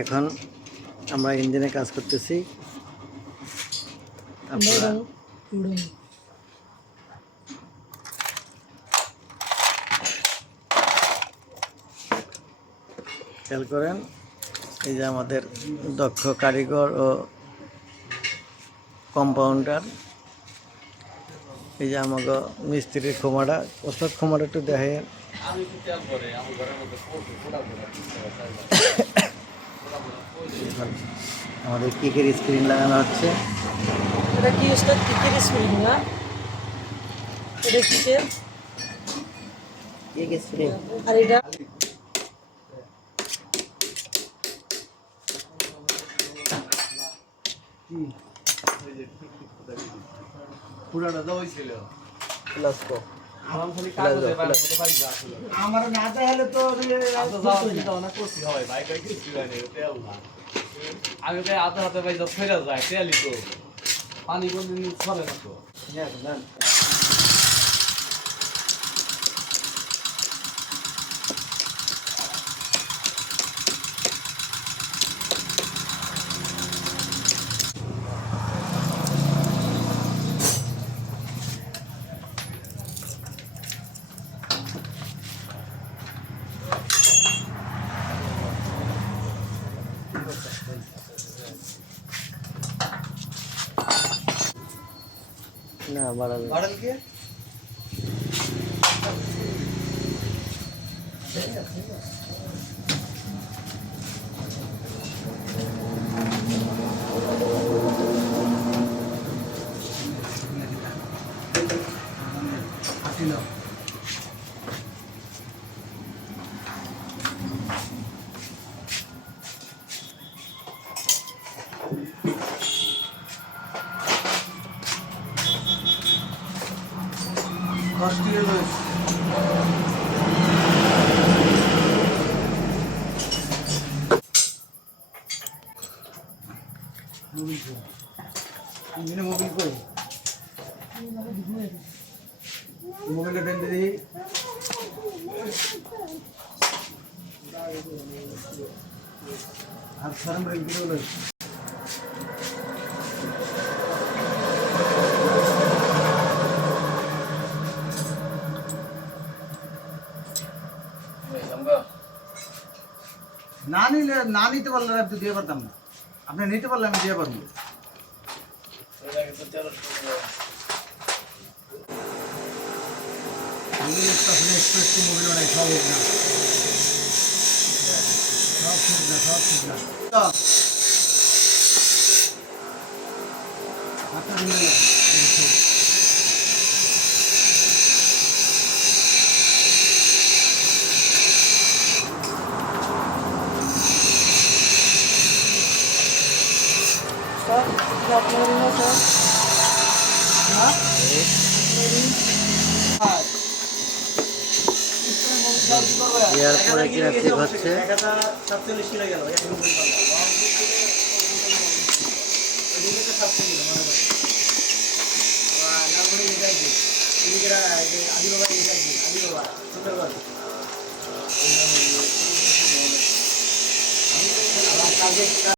এখন আমরা ইঞ্জিনে কাজ করতেছি। আপনারা খেয়াল করেন, এই যে আমাদের দক্ষ কারিগর ও কম্পাউন্ডার, এই যে আমাকে মিস্ত্রির ক্ষমাটা, কত ক্ষমাটা একটু দেখেন। আমাদের কিকের স্ক্রিন লাগানো হচ্ছে। এটা কি ওস্তাদ? কিকের স্ক্রিন না? এটা কিকের? Kick screen. আর এটা পুরাটা তো হইছিল প্লাস কো আমার খালি কাগজে বাইরে কত পাই যা আসলে আমার না দেখালে তো আতো যাওয়া চিন্তা না করছি হয় ভাই কই কিছু হয় না তেল না আমি কই আতো হাতে ভাই যত ফেরা যায় তেলই তো পানি কোনদিন ছড়ে না তো না না বাড়াবে বাড়াল কি কষ্ট হলো ইঞ্জিনে মোবিল কই? মোবিলটা দেন দিদি। আর সারাম রেল দিলো লই। না নিতে পারলে আর দিয়ে পারতাম না। আপনি নিতে পারলে আমি দিয়ে পারবো। এক্সপ্রেস মোবিল অনেক সহজ না, সব ঠিক না, সব ঠিক না। আচ্ছা দিয়ে দিলাম। স্যার আপনার না স্যার হ্যাঁ এর পরে কি ঠিক হচ্ছে? একটা 47 কিলো গেল এক রুম বললাম এদিকে তো 47 কিলো মানে না বলে এটাই কি এদিকে আদি বাবা এটাই কি আদি বাবা সুন্দরগড় এই নাম হলো কাজে